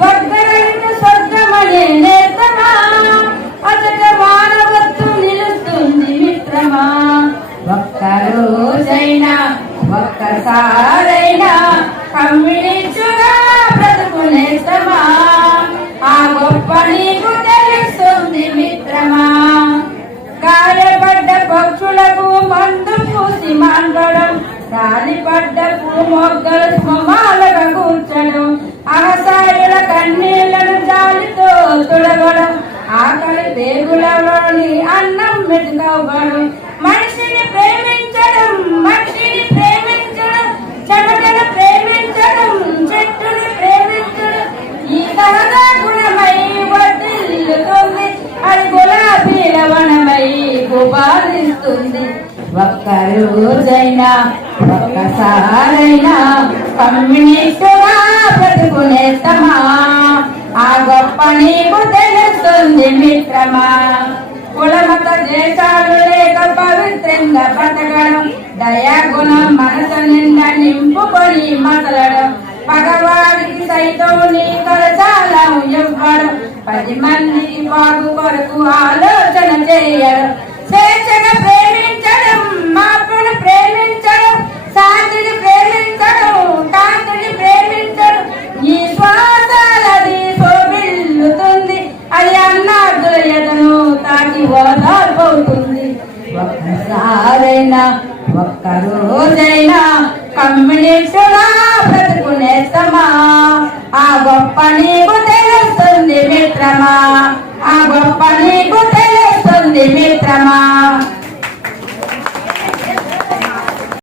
వర్గరైన స్వర్గమనే నేత్రమా అచట మానవత్తు నిలుస్తుంది మిత్రమా ఒక్క రోజైనా ఒక్కసారైనా కమ్మినిచ్చుగా బ్రతుకునేస్తమా ఆ గొప్ప నీకు తెలుస్తుంది మిత్రమా గాయపడ్డ పక్షులకు మందు పూసి మాన్పడం రాలిపడ్డ పూమొగ్గలు స్మమాలుగా కూర్చడం అహసాయుల కన్నీళ్లను జాలితో తుడవడం ఆకలి పేగులలోని అన్నం మెతుకవ్వడం మనిషిని ప్రేమించడం చెమటను ప్రేమించడం చెట్టుని ప్రేమించడం ఈ సహజ గుణమై వర్ధిల్లుతుంది అది గులాబీల వనమై గుబాలిస్తుంది ఒక్క రోజైనా ఒక్కసారైనా కమ్యూనిస్టుగా బ్రతుకునేస్తమా ఆ గొప్ప నీకు తెలుస్తుంది మిత్రమా కులమత దేశాలు లేక పవిత్రంగా బ్రతకడం దయాగుణం మనసు నిండా నింపుకొని మసలడం పగవాడికి సైతం నీ కలచాలం ఇవ్వడం 10 మందికి బాగు కొరకు ఆలోచన చేయడం స్వేచ్ఛగా ప్రేమించడం మార్పును ప్రేమించడం శాంతిని ప్రేమించడం కాంతిని ప్రేమించడం ఈ శ్వాసలది శోభిల్లుతుంది అది అన్నార్థుల ఎదను తాకి ఓదార్పవుతుంది ఒక్కసారైనా ఒక్క రోజైనా కమ్యూనిస్టుగా బ్రతుకునేస్తమా ఆ గొప్ప నీకు తెలుస్తుంది మిత్రమా ఆ గొప్ప నీకు తెలుస్తుంది మిత్రమా